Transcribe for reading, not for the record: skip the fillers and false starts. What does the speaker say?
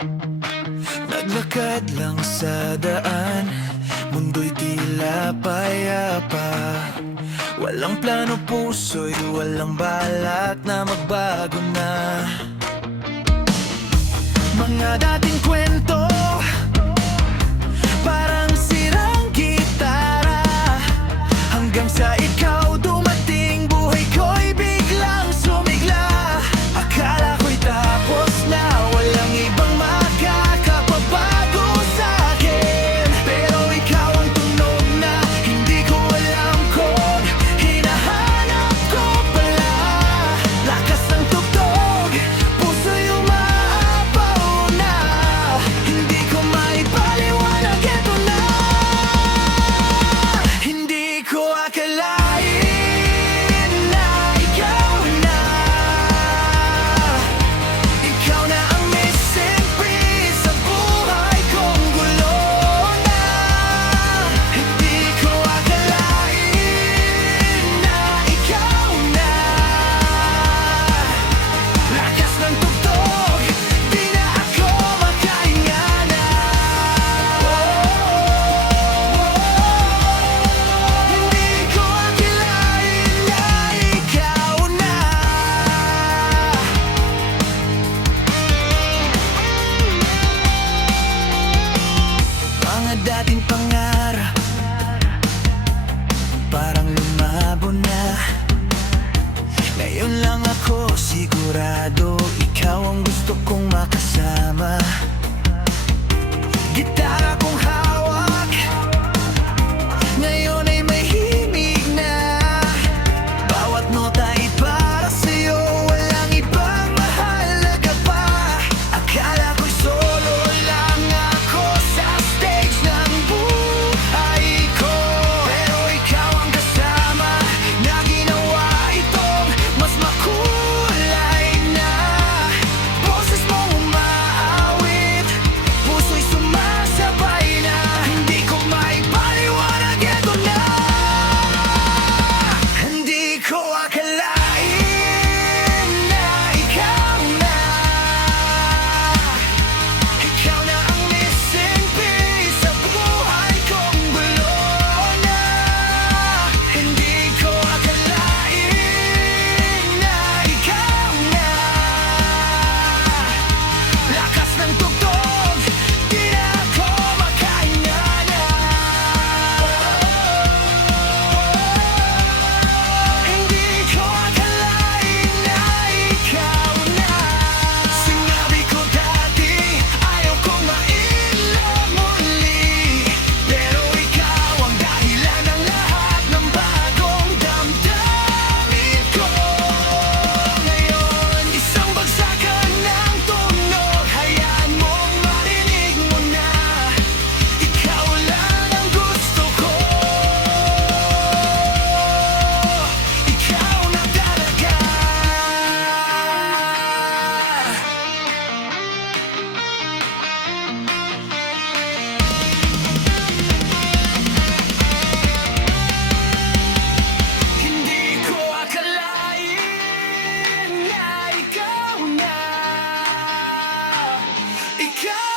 Naglakad lang sa daan, mundo'y tila payapa. Walang plano, puso'y walang balak na magbago na. Mga dating kwento, parang sirang gitara. Hanggang sa ikaw dumating, buhay ko'y biglang sumigla. Akala ko'y tapos na, walang ibang makakapabago sa'kin. Pero ikaw ang tunog na hindi ko alam kung hinahanap ko pala. Lakas ng tugtog, puso'y umaapaw na. Hindi ko maipaliwanag, eto na. Hindi ko akalain na ikaw na. Ikaw na ang missing piece sa buhay kong gulo na. Hindi ko akalain na ikaw na. Lakas ng tugtog, di na ako makahinga na. Hindi ko akalain na ikaw na. Mga dating pangarap parang lumabo na. Ngayon lang ako sigurado, ikaw ang gusto kong makasama. Gitara kong hawak, ngayon ay may himig na. Bawat nota ay para sa'yo, walang ibang mahalaga pa. Akala ko'y solo lang ako sa stage ng buhay ko. Pero ikaw ang kasama na ginawa itong mas makulay na. Boses mo umaawit, puso'y sumasabay na. Hindi ko maipaliwanag, eto na. Hindi ko akalain na ikaw na. Ikaw na ang missing piece sa buhay kong gulo na. Hindi ko akalain na ikaw na. Lakas ng tugtog, di na ako makahinga na. Hindi ko akalain na ikaw na. Sinabi ko dati, ayaw kong mailang muli. Pero ikaw ang dahilan ng lahat ng bagong damdamin ko. Ngayon, isang bagsakan ng tunog, hayaan mong marinig mo na. Ikaw lang ang gusto ko. Ikaw na talaga. Hindi ko akalain na ikaw na. Ikaw